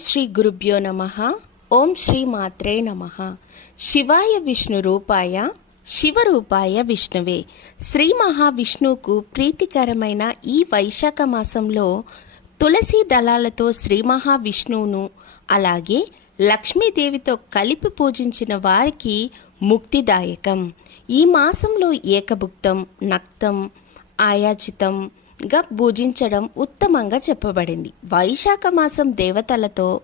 శ్రీ గురుభ్యో నమ. ఓం శ్రీ మాత్రే నమ. శివాయ విష్ణు రూపాయ శివరూపాయ విష్ణువే. శ్రీ మహావిష్ణువుకు ప్రీతికరమైన ఈ వైశాఖ మాసంలో తులసి దళాలతో శ్రీ మహావిష్ణువును అలాగే లక్ష్మీదేవితో కలిపి పూజించిన వారికి ముక్తిదాయకం. ఈ మాసంలో ఏకభుక్తం నక్తం ఆయాచితం గా పూజించడం ఉత్తమంగా చెప్పబడింది. వైశాఖ మాసం దేవతలతో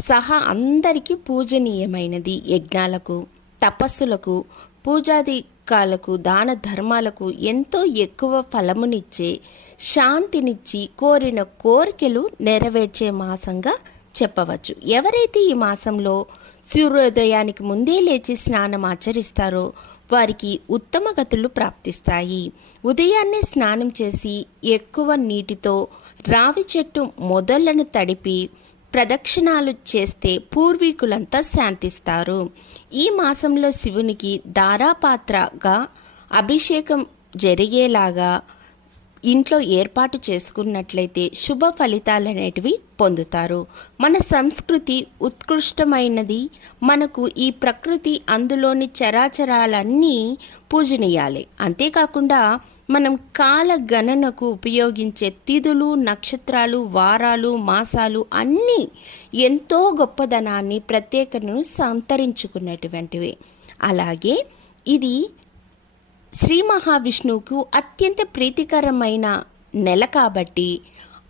సహా అందరికీ పూజనీయమైనది యజ్ఞాలకు తపస్సులకు పూజాధికాలకు దాన ధర్మాలకు ఎంతో ఎక్కువ ఫలమునిచ్చే శాంతినిచ్చి కోరిన కోరికలు నెరవేర్చే మాసంగా చెప్పవచ్చు. ఎవరైతే ఈ మాసంలో సూర్యోదయానికి ముందే లేచి స్నానం ఆచరిస్తారో వారికి ఉత్తమ గతులు ప్రాప్తిస్తాయి. ఉదయాన్నే స్నానం చేసి ఎక్కువ నీటితో రావి చెట్టు మొదళ్ళను తడిపి ప్రదక్షిణాలు చేస్తే పూర్వీకులంతా శాంతిస్తారు. ఈ మాసంలో శివునికి దారాపాత్రగా అభిషేకం జరిగేలాగా ఇంట్లో ఏర్పాటు చేసుకున్నట్లయితే శుభ ఫలితాలు అనేటివి పొందుతారు. మన సంస్కృతి ఉత్కృష్టమైనది. మనకు ఈ ప్రకృతి అందులోని చరాచరాలన్నీ పూజనీయాలి. అంతేకాకుండా మనం కాల గణనకు ఉపయోగించే తిథులు నక్షత్రాలు వారాలు మాసాలు అన్నీ ఎంతో గొప్పదనాన్ని ప్రత్యేకతను సంతరించుకున్నటువంటివి. అలాగే ఇది శ్రీ మహావిష్ణువుకు అత్యంత ప్రీతికరమైన నెల కాబట్టి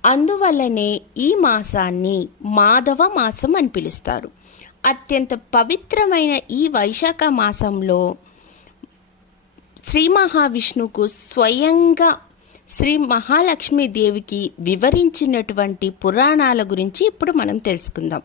అందువల్లనే ఈ మాసాన్ని మాధవ మాసం అని పిలుస్తారు. అత్యంత పవిత్రమైన ఈ వైశాఖ మాసంలో శ్రీ మహావిష్ణువుకు స్వయంగా శ్రీ మహాలక్ష్మీదేవికి వివరించినటువంటి పురాణాల గురించి ఇప్పుడు మనం తెలుసుకుందాం.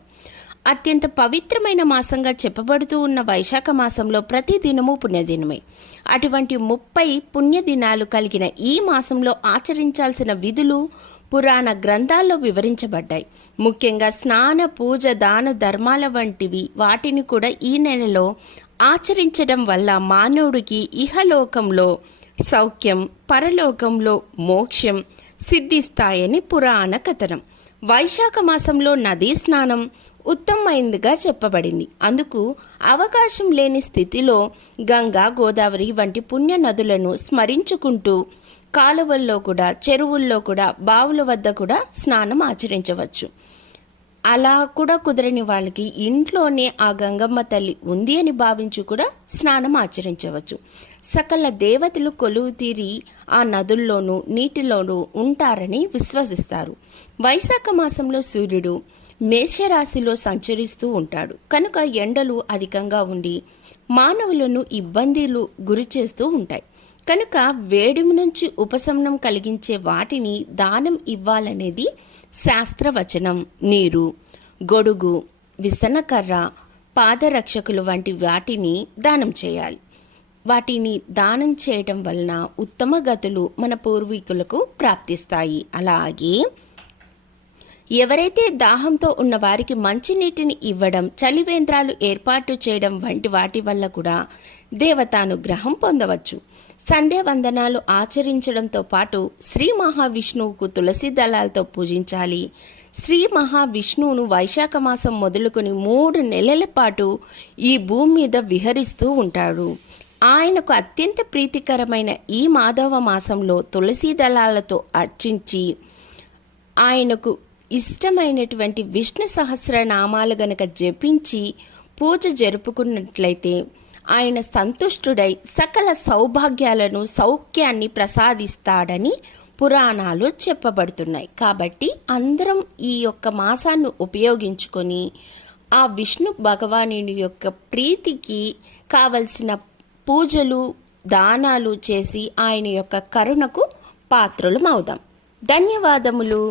అత్యంత పవిత్రమైన మాసంగా చెప్పబడుతూ ఉన్న వైశాఖ మాసంలో ప్రతి దినము పుణ్యదినమే. అటువంటి ముప్పై పుణ్యదినాలు కలిగిన ఈ మాసంలో ఆచరించాల్సిన విధులు పురాణ గ్రంథాల్లో వివరించబడ్డాయి. ముఖ్యంగా స్నాన పూజ దాన ధర్మాల వంటివి వాటిని కూడా ఈ నెలలో ఆచరించడం వల్ల మానవుడికి ఇహలోకంలో సౌఖ్యం పరలోకంలో మోక్షం సిద్ధిస్తాయని పురాణ కథనం. వైశాఖ మాసంలో నదీ స్నానం ఉత్తమమైందిగా చెప్పబడింది. అందుకు అవకాశం లేని స్థితిలో గంగా గోదావరి వంటి పుణ్య నదులను స్మరించుకుంటూ కాలువల్లో కూడా చెరువుల్లో కూడా బావుల వద్ద కూడా స్నానం ఆచరించవచ్చు. అలా కూడా కుదరని వాళ్ళకి ఇంట్లోనే ఆ గంగమ్మ తల్లి ఉంది అని భావించి కూడా స్నానం ఆచరించవచ్చు. సకల దేవతలు కొలువు తీరి ఆ నదుల్లోనూ నీటిలోనూ ఉంటారని విశ్వసిస్తారు. వైశాఖ మాసంలో సూర్యుడు మేషరాశిలో సంచరిస్తూ ఉంటాడు. కనుక ఎండలు అధికంగా ఉండి మానవులను ఇబ్బందులు గురి చేస్తూ ఉంటాయి. కనుక వేడిమి నుంచి ఉపశమనం కలిగించే వాటిని దానం ఇవ్వాలనేది శాస్త్రవచనం. నీరు గొడుగు విసనకర్ర పాదరక్షకులు వంటి వాటిని దానం చేయాలి. వాటిని దానం చేయటం వలన ఉత్తమ గతులు మన పూర్వీకులకు ప్రాప్తిస్తాయి. అలాగే ఎవరైతే దాహంతో ఉన్న వారికి మంచినీటిని ఇవ్వడం చలివేంద్రాలు ఏర్పాటు చేయడం వంటి వాటి వల్ల కూడా దేవతానుగ్రహం పొందవచ్చు. సంధ్యావందనాలు ఆచరించడంతో పాటు శ్రీ మహావిష్ణువుకు తులసి దళాలతో పూజించాలి. శ్రీ మహావిష్ణువును వైశాఖ మాసం మొదలుకొని మూడు నెలల పాటు ఈ భూమి మీద విహరిస్తూ ఉంటాడు. ఆయనకు అత్యంత ప్రీతికరమైన ఈ మాధవ మాసంలో తులసి దళాలతో అర్చించి ఆయనకు ఇష్టమైనటువంటి విష్ణు సహస్రనామాలు గనక జపించి పూజ జరుపుకున్నట్లయితే ఆయన సంతుష్టుడై సకల సౌభాగ్యాలను సౌఖ్యాన్ని ప్రసాదిస్తాడని పురాణాలు చెప్పబడుతున్నాయి. కాబట్టి అందరం ఈ యొక్క మాసాన్ని ఉపయోగించుకొని ఆ విష్ణు భగవానుని యొక్క ప్రీతికి కావలసిన పూజలు దానాలు చేసి ఆయన యొక్క కరుణకు పాత్రలు అవుదాం ధన్యవాదములు.